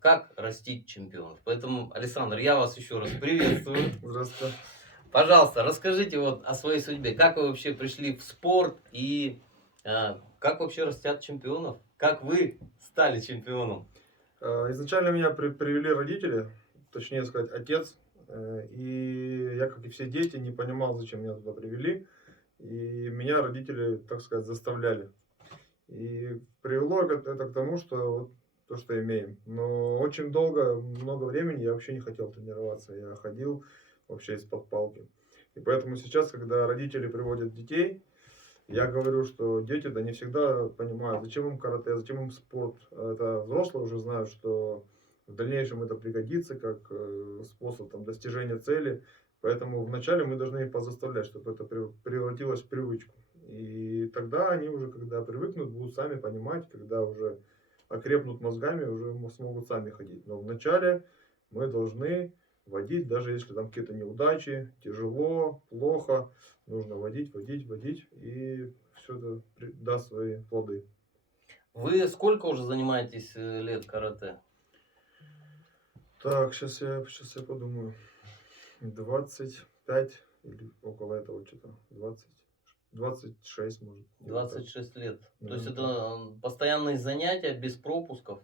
как растить чемпионов. Поэтому, Александр, я вас еще раз приветствую. Здравствуйте. Пожалуйста, расскажите вот о своей судьбе. Как вы вообще пришли в спорт и как вообще растят чемпионов? Как вы стали чемпионом? Изначально меня привели родители, точнее сказать, отец. И я, как и все дети, не понимал, зачем меня туда привели. И меня родители, так сказать, заставляли. И привело это к тому, что вот то, что имеем. Но очень долго, много времени я вообще не хотел тренироваться. Я ходил вообще из-под палки. И поэтому сейчас, когда родители приводят детей, я говорю, что дети-то не всегда понимают, зачем им карате, зачем им спорт. Это взрослые уже знают, что в дальнейшем это пригодится как способ там, достижения цели. Поэтому вначале мы должны их позаставлять, чтобы это превратилось в привычку. И тогда они уже, когда привыкнут, будут сами понимать, когда уже окрепнут мозгами, уже смогут сами ходить. Но вначале мы должны водить, даже если там какие-то неудачи, тяжело, плохо, нужно водить, водить, водить, и все это даст свои плоды. Вы сколько уже занимаетесь лет карате? Так, сейчас я подумаю. 25 или около этого что-то. 26 может. где-то так. 26 лет. То есть Наверное, это так. постоянные занятия без пропусков?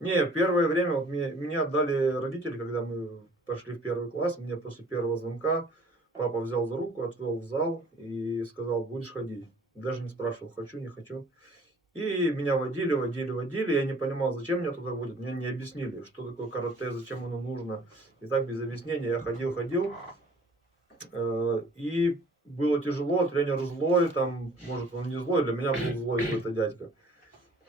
Не, первое время вот меня отдали родители, когда мы пошли в первый класс. Мне после первого звонка папа взял за руку, отвел в зал и сказал, будешь ходить. Даже не спрашивал, хочу, не хочу. И меня водили, водили, водили. Я не понимал, зачем меня туда водят. Мне не объяснили, что такое карате, зачем оно нужно. И так без объяснения я ходил, ходил. И было тяжело, тренер злой, там, может, он не злой, для меня был злой какой-то дядька.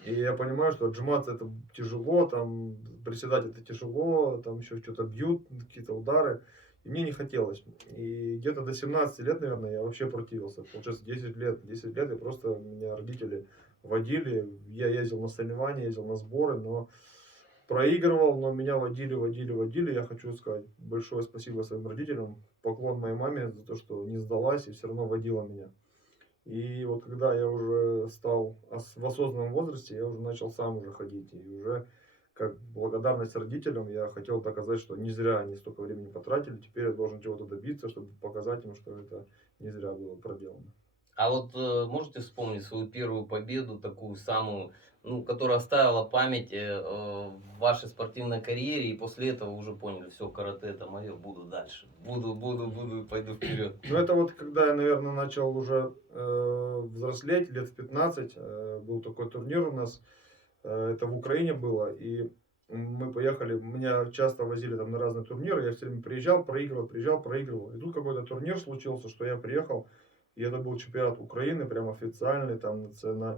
И я понимаю, что отжиматься это тяжело, там, приседать это тяжело, там еще что-то бьют, какие-то удары. И мне не хотелось. И где-то до 17 лет, наверное, я вообще противился. Получается, 10 лет я просто, меня родители водили. Я ездил на соревнования, ездил на сборы, но проигрывал, но меня водили, водили, водили. Я хочу сказать большое спасибо своим родителям, поклон моей маме за то, что не сдалась и все равно водила меня. И вот когда я уже стал в осознанном возрасте, я уже начал сам уже ходить. И уже как благодарность родителям я хотел доказать, что не зря они столько времени потратили. Теперь я должен чего-то добиться, чтобы показать им, что это не зря было проделано. А вот можете вспомнить свою первую победу, такую самую, ну, которая оставила память в вашей спортивной карьере, и после этого уже поняли, все, карате это мое, буду дальше, буду, пойду вперед. Ну, это вот когда я, наверное, начал уже взрослеть, лет в 15, был такой турнир у нас, это в Украине было, и мы поехали, меня часто возили там на разные турниры, я все время приезжал, проигрывал, приезжал, проигрывал. И тут какой-то турнир случился, что я приехал, и это был чемпионат Украины, прям официальный, там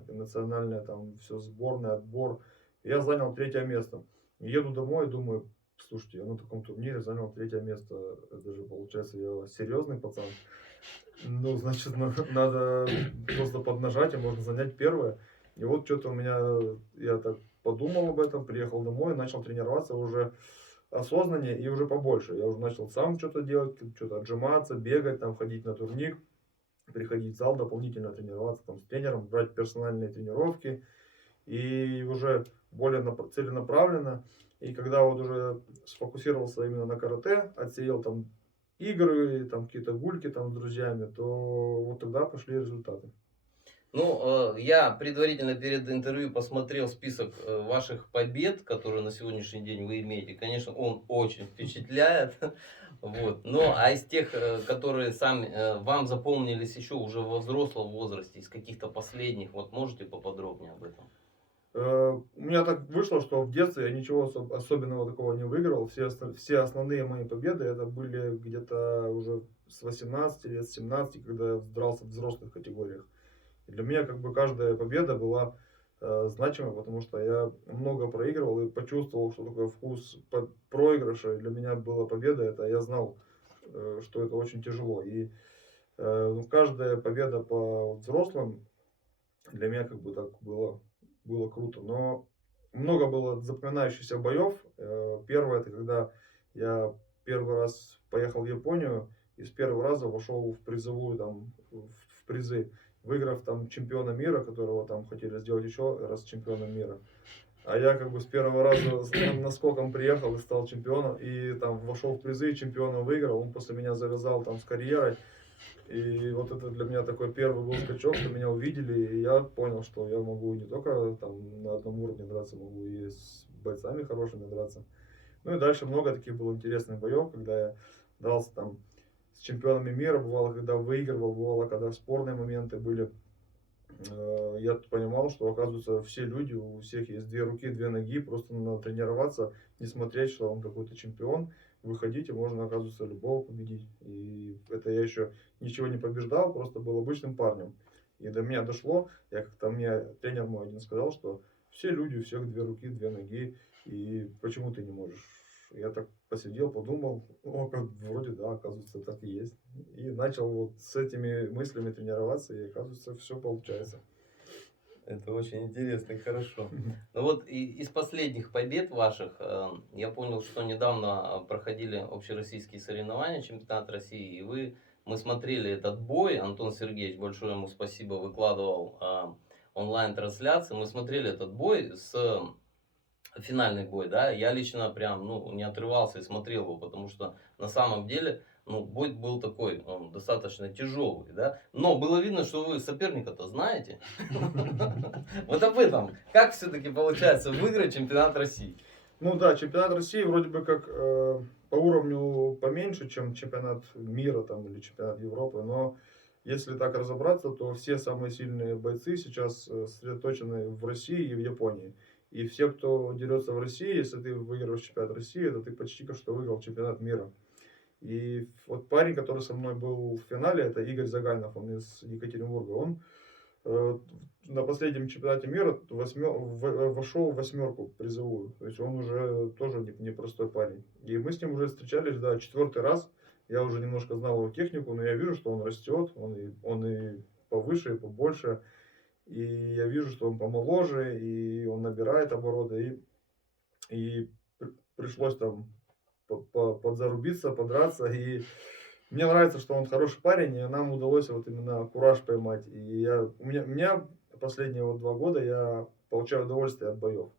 национальная, там все сборная, отбор. Я занял третье место. Еду домой, думаю, слушайте, я на таком турнире занял третье место, это же получается я серьезный пацан. Ну, значит, надо просто поднажать, и можно занять первое. И вот что-то у меня, я так подумал об этом, приехал домой, начал тренироваться уже осознаннее и уже побольше. Я уже начал сам что-то делать, что-то отжиматься, бегать, там, ходить на турник, приходить в зал, дополнительно тренироваться там с тренером, брать персональные тренировки. И уже более целенаправленно. И когда вот уже сфокусировался именно на карате, отсеял там игры, там какие-то гульки там с друзьями, то вот тогда пошли результаты. Ну, я предварительно перед интервью посмотрел список ваших побед, которые на сегодняшний день вы имеете. Конечно, он очень впечатляет. Вот. Но, а из тех, которые вам запомнились еще уже во взрослом возрасте, из каких-то последних, вот можете поподробнее об этом? У меня так вышло, что в детстве я ничего особенного такого не выиграл. Все основные мои победы это были где-то уже с 18 лет, с 17, когда я дрался в взрослых категориях. И для меня как бы каждая победа была значима, потому что я много проигрывал и почувствовал, что такое вкус проигрыша. И для меня была победа, это я знал, что это очень тяжело. И ну, каждая победа по взрослым для меня как бы так было круто. Но много было запоминающихся боев. Первое, это когда я первый раз поехал в Японию и с первого раза вошел в призовую, там, в призы, выиграв там чемпиона мира, которого там хотели сделать еще раз чемпионом мира. А я как бы с первого раза с наскоком приехал и стал чемпионом, и там вошел в призы, чемпиона выиграл. Он после меня завязал там с карьерой. И вот это для меня такой первый был скачок, что меня увидели, и я понял, что я могу не только там на одном уровне драться, могу и с бойцами хорошими драться. Ну и дальше много таких было интересных боев, когда я дрался там с чемпионами мира, бывало, когда выигрывал, бывало, когда спорные моменты были. Я понимал, что, оказывается, все люди, у всех есть две руки, две ноги, просто надо тренироваться, не смотреть, что он какой-то чемпион, выходить, и можно, оказывается, любого победить. И это я еще ничего не побеждал, просто был обычным парнем. И до меня дошло, я как-то мне тренер мой один сказал, что все люди, у всех две руки, две ноги, и почему ты не можешь? Я так посидел, подумал, о, как, вроде да, оказывается, так и есть. И начал вот с этими мыслями тренироваться, и оказывается, все получается. Это очень интересно и хорошо. Ну вот из последних побед ваших, я понял, что недавно проходили общероссийские соревнования, чемпионат России, и мы смотрели этот бой, Антон Сергеевич, большое ему спасибо, выкладывал онлайн-трансляции, мы смотрели этот бой финальный бой, да, я лично прям, ну, не отрывался и смотрел его, потому что на самом деле, ну, бой был такой, он достаточно тяжелый, да, но было видно, что вы соперника-то знаете. Вот об этом, как все-таки получается выиграть чемпионат России? Ну да, чемпионат России вроде бы как по уровню поменьше, чем чемпионат мира там, или чемпионат Европы, но если так разобраться, то все самые сильные бойцы сейчас сосредоточены в России и в Японии. И все, кто дерется в России, если ты выигрываешь чемпионат России, это ты почти как что выиграл чемпионат мира. И вот парень, который со мной был в финале, это Игорь Загайнов, он из Екатеринбурга. Он э, на последнем чемпионате мира вошел в восьмерку призовую. То есть он уже тоже непростой парень. И мы с ним уже встречались, да, четвертый раз. Я уже немножко знал его технику, но я вижу, что он растет, он и повыше, и побольше. И я вижу, что он помоложе, и он набирает обороты. И пришлось там подзарубиться, подраться. И мне нравится, что он хороший парень, и нам удалось вот именно кураж поймать. И у меня последние вот 2 года я получаю удовольствие от боев.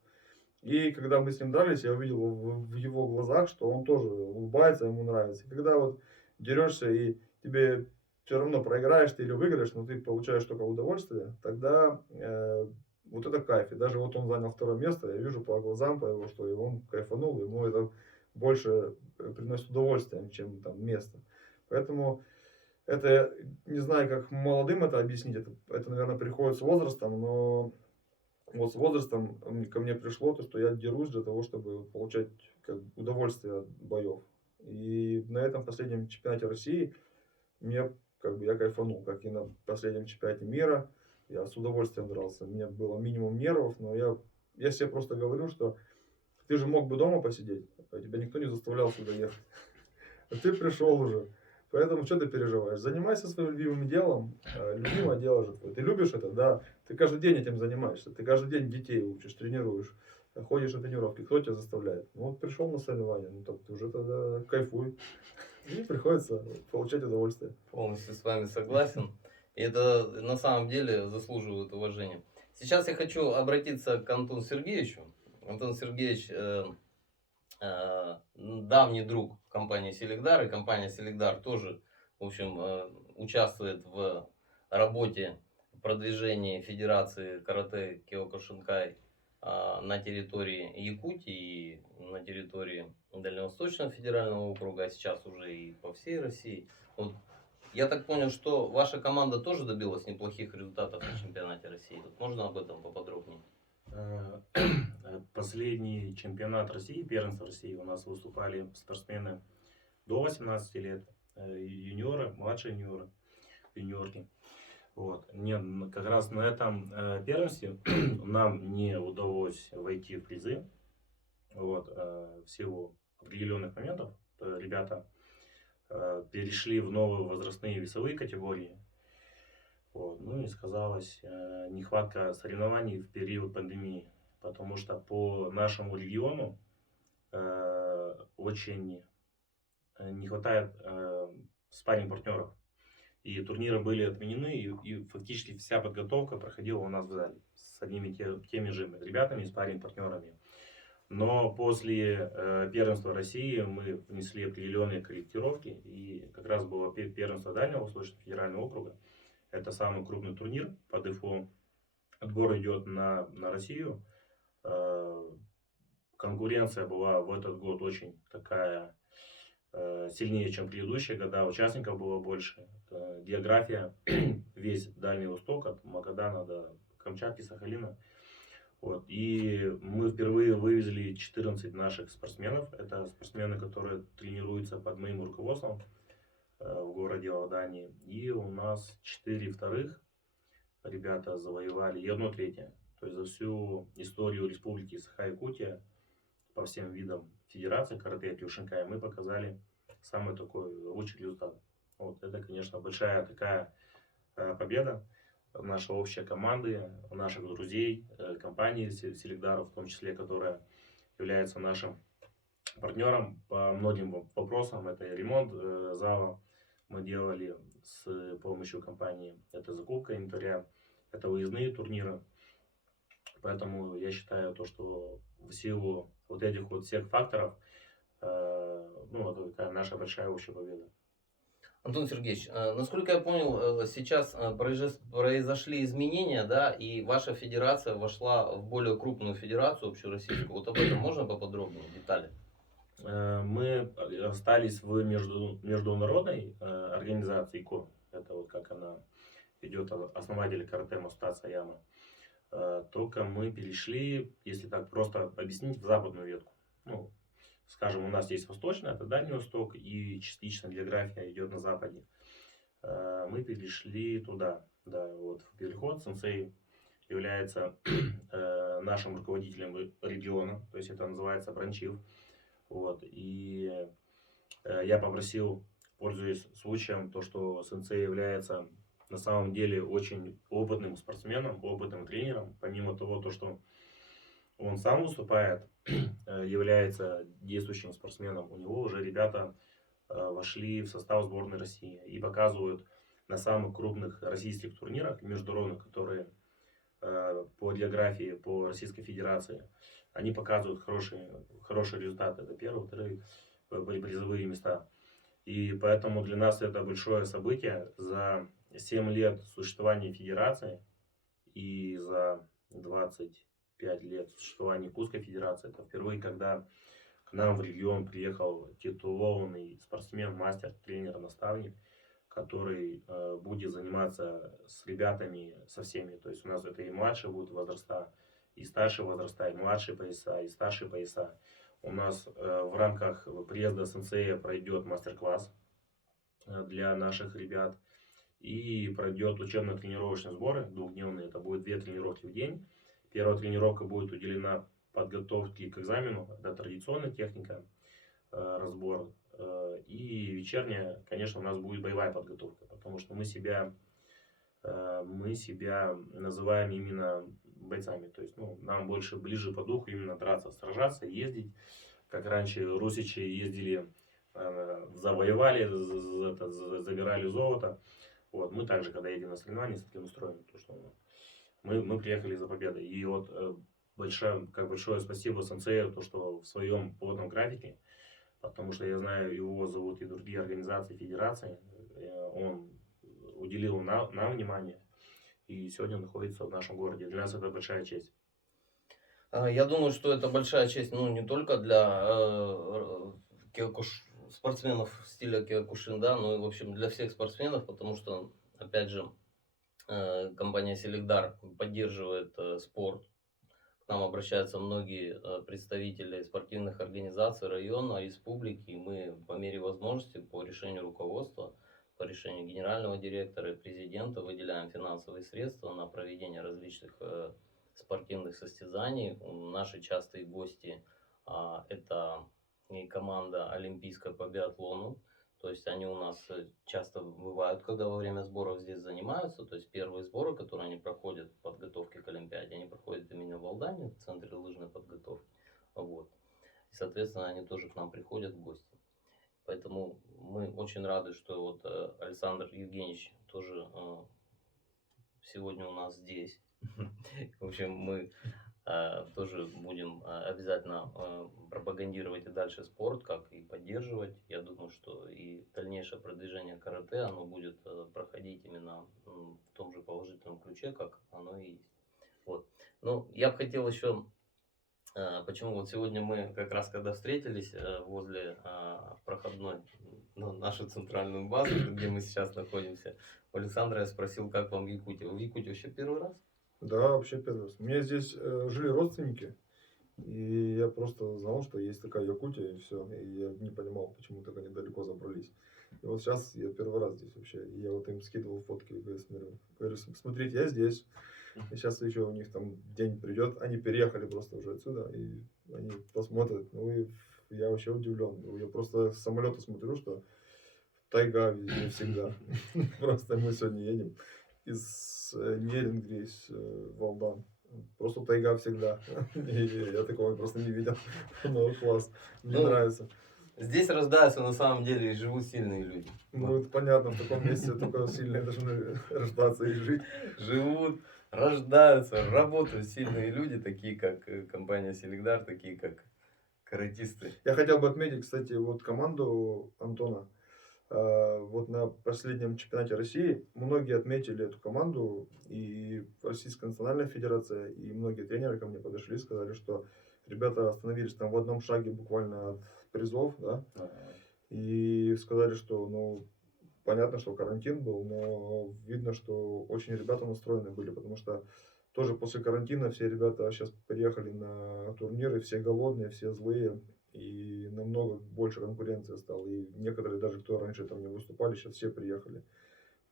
И когда мы с ним дрались, я увидел в его глазах, что он тоже улыбается, ему нравится. И когда вот дерешься, и тебе все равно проиграешь ты или выиграешь, но ты получаешь только удовольствие, тогда вот это кайф. И даже вот он занял 2 место, я вижу по глазам, по его, что и он кайфанул, ему это больше приносит удовольствие, чем там место. Поэтому это, не знаю, как молодым это объяснить, это наверное, приходит с возрастом, но вот с возрастом ко мне пришло то, что я дерусь для того, чтобы получать как бы удовольствие от боев. И на этом последнем чемпионате России мне как бы я кайфанул, как и на последнем чемпионате мира. Я с удовольствием дрался. У меня было минимум нервов, но я себе просто говорю, что ты же мог бы дома посидеть, а тебя никто не заставлял сюда ехать. А ты пришел уже. Поэтому что ты переживаешь? Занимайся своим любимым делом. Любимое дело же твое. Ты любишь это? Да. Ты каждый день этим занимаешься. Ты каждый день детей учишь, тренируешь. Ходишь на тренировки. Кто тебя заставляет? Ну вот пришел на соревнования. Ну так ты уже тогда кайфуй. И приходится получать удовольствие. Полностью с вами согласен. И это на самом деле заслуживает уважения. Сейчас я хочу обратиться к Антону Сергеевичу. Антон Сергеевич давний друг компании Селигдар, и компания Селигдар тоже, в общем, участвует в работе продвижения Федерации карате Киокушинкай на территории Якутии и на территории Дальневосточного федерального округа, а сейчас уже и по всей России. Вот, я так понял, что ваша команда тоже добилась неплохих результатов на чемпионате России. Тут можно об этом поподробнее? Последний чемпионат России, первенство России, у нас выступали спортсмены до 18 лет, юниоры, младшие юниоры, юниорки. Вот. Нет, как раз на этом первенстве нам не удалось войти в призы. Вот. В силу определенных моментов ребята перешли в новые возрастные весовые категории. Вот. Ну и сказалась нехватка соревнований в период пандемии. Потому что по нашему региону очень не хватает спарринг-партнеров. И турниры были отменены, и фактически вся подготовка проходила у нас в зале с одними теми же ребятами, спарринг-партнерами. Но после первенства России мы внесли определенные корректировки, и как раз было первенство Дальнего Восточного федерального округа. Это самый крупный турнир по ДФО. Отбор идет на Россию. Конкуренция была в этот год очень такая сильнее, чем предыдущие года. Участников было больше. География, весь Дальний Восток, от Магадана до Камчатки, Сахалина. Вот. И мы впервые вывезли 14 наших спортсменов. Это спортсмены, которые тренируются под моим руководством в городе Алдании. И у нас 4 вторых ребята завоевали и 1 третье. То есть за всю историю республики Саха-Якутия по всем видам федерации карате Киошинкай мы показали самый такой лучший результат. Вот это, конечно, большая такая победа нашей общей команды, наших друзей, компании Селигдаров, в том числе, которая является нашим партнером по многим вопросам. Это и ремонт зала мы делали с помощью компании, это закупка инвентаря, это выездные турниры. Поэтому я считаю то, что в силу вот этих вот всех факторов, ну, это такая наша большая общая победа. Антон Сергеевич, насколько я понял, сейчас произошли изменения, да, и ваша федерация вошла в более крупную федерацию общероссийскую. Вот об этом можно поподробнее, детали? Мы остались в международной организации ИКО. Это вот как она идет, основатель карате Мустат Саяма. Только мы перешли, если так просто объяснить, в западную ветку. Ну, скажем, у нас есть восточная, это Дальний Восток, и частично география идет на западе. Мы перешли туда, да, вот в переход. Сенсей является нашим руководителем региона, то есть это называется бранчив. Вот, и я попросил, пользуясь случаем, то, что сенсей является на самом деле очень опытным спортсменом, опытным тренером, помимо того, то, что он сам выступает, является действующим спортсменом, у него уже ребята вошли в состав сборной России и показывают на самых крупных российских турнирах, международных, которые по географии, по Российской Федерации, они показывают хорошие результаты. Это первые, вторые призовые места. И поэтому для нас это большое событие. За 7 лет существования Федерации и за 25 лет существования Якутской Федерации, это впервые, когда к нам в регион приехал титулованный спортсмен, мастер, тренер, наставник, который будет заниматься с ребятами, со всеми. То есть у нас это и младшие будут возраста, и старшие возраста, и младшие пояса, и старшие пояса. У нас в рамках приезда сенсея пройдет мастер-класс для наших ребят. И пройдет учебно-тренировочные сборы двухдневные. Это будет 2 тренировки в день. Первая тренировка будет уделена подготовке к экзамену. Это традиционная техника, разбор. И вечерняя, конечно, у нас будет боевая подготовка. Потому что мы себя называем именно бойцами. То есть нам больше ближе по духу именно драться, сражаться, ездить. Как раньше русичи ездили, завоевали, забирали золото. Вот, мы также, когда едем на соревнования, с таким настроем, то, что мы приехали за победой. И вот большое спасибо сенсею, то, что в своем плотном графике, потому что я знаю, его зовут и другие организации, федерации, он уделил нам внимание, и сегодня находится в нашем городе. Для нас это большая честь. Я думаю, что это большая честь, ну, не только для спортсменов стиля Киокушин, да, но и, в общем, для всех спортсменов, потому что, опять же, компания Селигдар поддерживает спорт. К нам обращаются многие представители спортивных организаций района, республики, и мы по мере возможности, по решению руководства, по решению генерального директора и президента выделяем финансовые средства на проведение различных спортивных состязаний. Наши частые гости это и команда олимпийская по биатлону. То есть они у нас часто бывают, когда во время сборов здесь занимаются. То есть первые сборы, которые они проходят в подготовке к Олимпиаде, они проходят именно в Алдане, в центре лыжной подготовки. Вот. И, соответственно, они тоже к нам приходят в гости. Поэтому мы очень рады, что вот Александр Евгеньевич тоже сегодня у нас здесь. В общем, мы тоже будем обязательно пропагандировать и дальше спорт, как и поддерживать. Я думаю, что и дальнейшее продвижение карате, оно будет проходить именно в том же положительном ключе, как оно и есть. Вот. Ну, я бы хотел еще, почему вот сегодня мы как раз когда встретились возле проходной, ну, нашу центральную базу, где мы сейчас находимся, у Александра я спросил, как вам Якутия. Вы в Якутии вообще первый раз? Да, вообще первый раз. У меня здесь жили родственники, и я просто знал, что есть такая Якутия, и все. И я не понимал, почему так они далеко забрались. И вот сейчас я первый раз здесь вообще. И я вот им скидывал фотки, говорю, смотрите, я здесь. И сейчас еще у них там день придет, они переехали просто уже отсюда, и они посмотрят. Ну и я вообще удивлен. Я просто с самолета смотрю, что тайга везде всегда. Просто мы сегодня едем из Нерингри, из Валдан. Просто тайга всегда. И я такого просто не видел. Ну, класс. Мне Ну, нравится. Здесь рождаются на самом деле и живут сильные люди. Ну, это понятно, в таком месте только сильные должны рождаться и жить. Живут, рождаются, работают сильные люди, такие как компания Селигдар, такие как каратисты. Я хотел бы отметить, кстати, вот команду Антона. Вот на последнем чемпионате России многие отметили эту команду, и Российская национальная федерация, и многие тренеры ко мне подошли и сказали, что ребята остановились там в одном шаге буквально от призов, да, и сказали, что, ну, понятно, что карантин был, но видно, что очень ребята настроены были, потому что тоже после карантина все ребята сейчас приехали на турниры, все голодные, все злые, и намного больше конкуренции стало. И некоторые даже, кто раньше там не выступали, сейчас все приехали.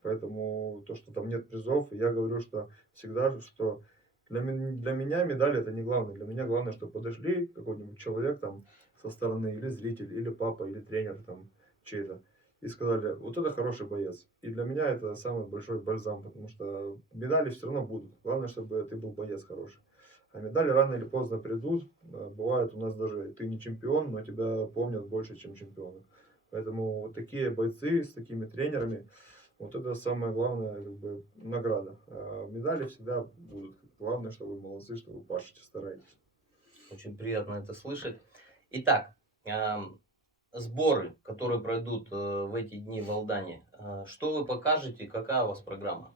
Поэтому то, что там нет призов, я говорю, что всегда, что для меня медаль это не главное. Для меня главное, что подошли какой-нибудь человек там со стороны, или зритель, или папа, или тренер там чей-то, и сказали, вот это хороший боец. И для меня это самый большой бальзам, потому что медали все равно будут. Главное, чтобы ты был боец хороший. А медали рано или поздно придут. Бывает у нас даже ты не чемпион, но тебя помнят больше, чем чемпиона. Поэтому вот такие бойцы с такими тренерами, вот это самая главная как бы, награда. А медали всегда будут. Главное, что вы молодцы, что вы пашете, стараетесь. Очень приятно это слышать. Итак, сборы, которые пройдут в эти дни в Алдане, что вы покажете, какая у вас программа?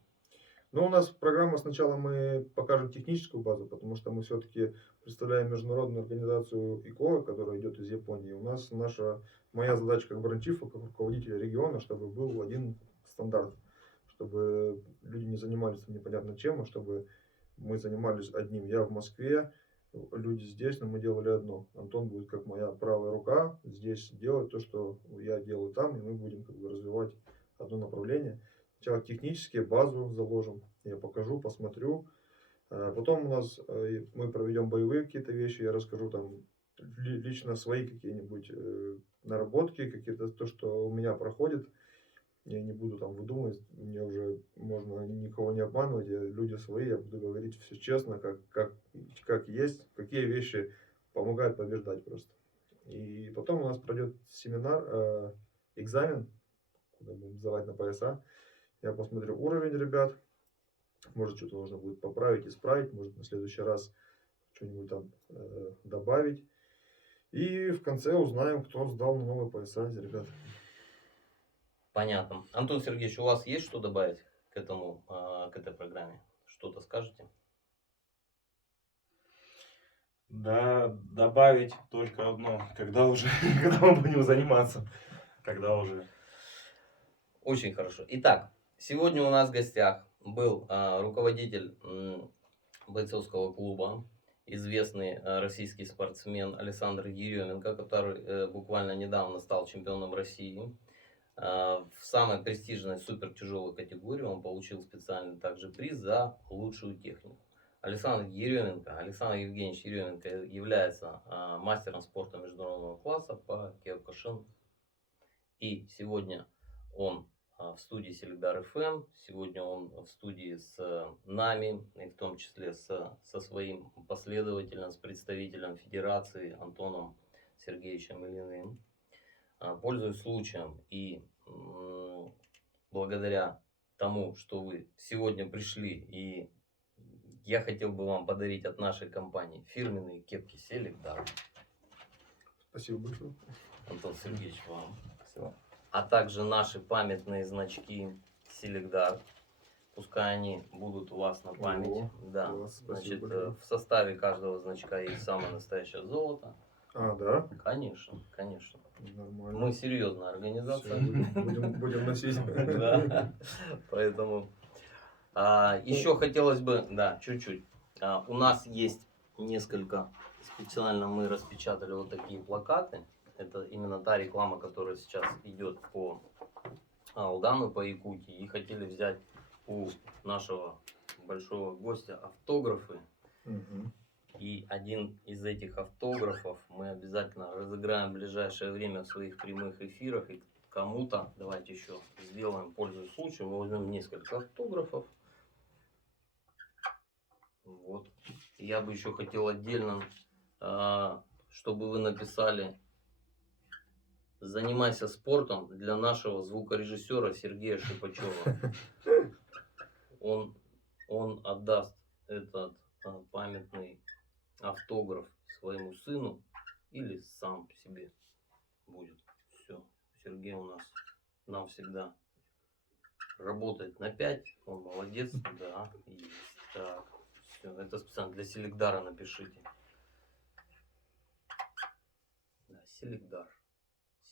Ну, у нас программа сначала мы покажем техническую базу, потому что мы все-таки представляем международную организацию ИКО, которая идет из Японии. У нас моя задача как бранчифа, как руководителя региона, чтобы был один стандарт, чтобы люди не занимались там непонятно чем, а чтобы мы занимались одним. Я в Москве, люди здесь, но мы делали одно. Антон будет как моя правая рука здесь делать то, что я делаю там, и мы будем как бы развивать одно направление. Сначала технически базу заложим, я покажу, посмотрю. Потом у нас мы проведем боевые какие-то вещи, я расскажу там лично свои какие-нибудь наработки, какие-то то, что у меня проходит. Я не буду там выдумывать, мне уже можно никого не обманывать, люди свои, я буду говорить все честно, как есть, какие вещи помогают побеждать просто. И потом у нас пройдет семинар, экзамен, куда будем сдавать на пояса. Я посмотрю уровень ребят, может что-то нужно будет поправить, исправить, может на следующий раз что-нибудь там добавить. И в конце узнаем, кто сдал на новые пояса из ребят. Понятно. Антон Сергеевич, у вас есть что добавить к этой программе? Что-то скажете? Да, добавить только одно, когда мы будем заниматься, когда уже. Очень хорошо. Итак, сегодня у нас в гостях был руководитель бойцовского клуба, известный российский спортсмен Александр Еременко, который буквально недавно стал чемпионом России. В самой престижной супертяжелой категории он получил специальный также приз за лучшую технику. Александр Александр Евгеньевич Еременко является мастером спорта международного класса по киокушин. И сегодня он в студии Селигдар ФМ, сегодня он в студии с нами, и в том числе со своим последователем, с представителем Федерации Антоном Сергеевичем Ильиным. пользуясь случаем и благодаря тому, что вы сегодня пришли, и я хотел бы вам подарить от нашей компании фирменные кепки Селигдар. Спасибо большое. Антон Сергеевич, вам. Спасибо. А также наши памятные значки Селигдар. Пускай они будут у вас на память. О, Да. класс, спасибо Значит, большое. в составе каждого значка есть самое настоящее золото. А, да? Конечно, конечно. Нормально. Мы серьезная Всё, организация. будем носить. Да. Поэтому еще хотелось бы, да, чуть-чуть. У нас есть несколько, специально мы распечатали вот такие плакаты. Это именно та реклама, которая сейчас идет по Алдану, по Якутии. И хотели взять у нашего большого гостя автографы. Мгм. И один из этих автографов мы обязательно разыграем в ближайшее время в своих прямых эфирах. И кому-то, давайте еще сделаем, пользуясь случаем, мы возьмем несколько автографов. Вот. Я бы еще хотел отдельно, чтобы вы написали: занимайся спортом для нашего звукорежиссера Сергея Шипачева. Он отдаст этот памятный автограф своему сыну или сам себе будет. Все. Сергей у нас нам всегда работает на 5. Он молодец. Да, есть. Так. Все. Это специально для Селигдара напишите. Да, Селигдар.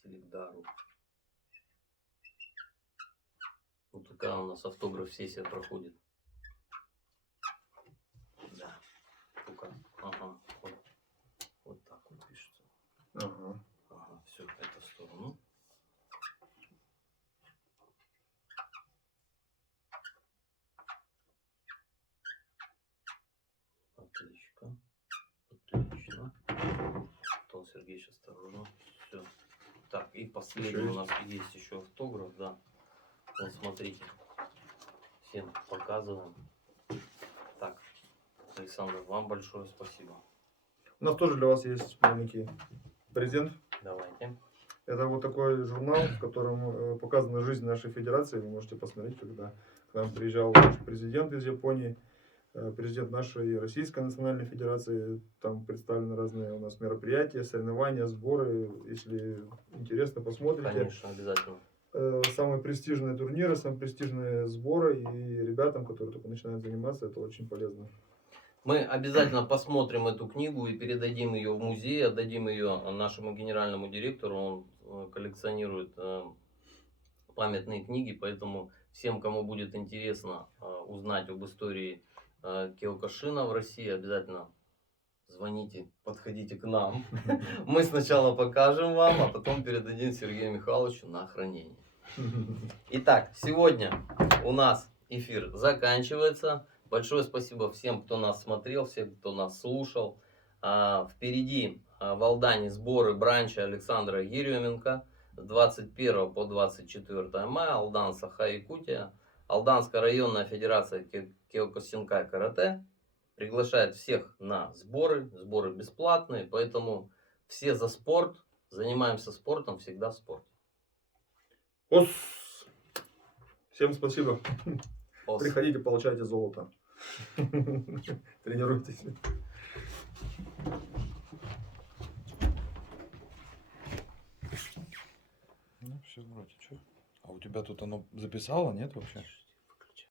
Селигдару. Вот такая у нас автограф-сессия проходит. Да. Только, ага, вот так вот пишется. Ага. Ага, все, это в сторону. Отлично. Отлично. Антон Сергеевич, осторожно. Все. Так, и последний у нас есть еще автограф, да. Вот смотрите. Всем показываем. Так, Александр, вам большое спасибо. У нас тоже для вас есть маленький презент. Давайте. Это вот такой журнал, в котором показана жизнь нашей федерации. Вы можете посмотреть, когда к нам приезжал наш президент из Японии, президент нашей Российской национальной федерации. Там представлены разные у нас мероприятия, соревнования, сборы. Если интересно, посмотрите. Конечно, обязательно. Самые престижные турниры, самые престижные сборы. И ребятам, которые только начинают заниматься, это очень полезно. Мы обязательно посмотрим эту книгу и передадим ее в музей, отдадим ее нашему генеральному директору. Он коллекционирует памятные книги, поэтому всем, кому будет интересно узнать об истории Киокушина в России, обязательно звоните, подходите к нам. Мы сначала покажем вам, а потом передадим Сергею Михайловичу на хранение. Итак, сегодня у нас эфир заканчивается. Большое спасибо всем, кто нас смотрел, всем, кто нас слушал. Впереди в Алдане сборы бранча Александра Еременко с 21 по 24 мая. Алдан, Саха, Якутия. Алданская районная федерация Киокусинкай карате приглашает всех на сборы. Сборы бесплатные, поэтому все за спорт. Занимаемся спортом, всегда в спорте. Ос! Всем спасибо. Ос. Приходите, получайте золото. Тренируйтесь. Ну, все вроде что. А у тебя тут оно записало, нет вообще?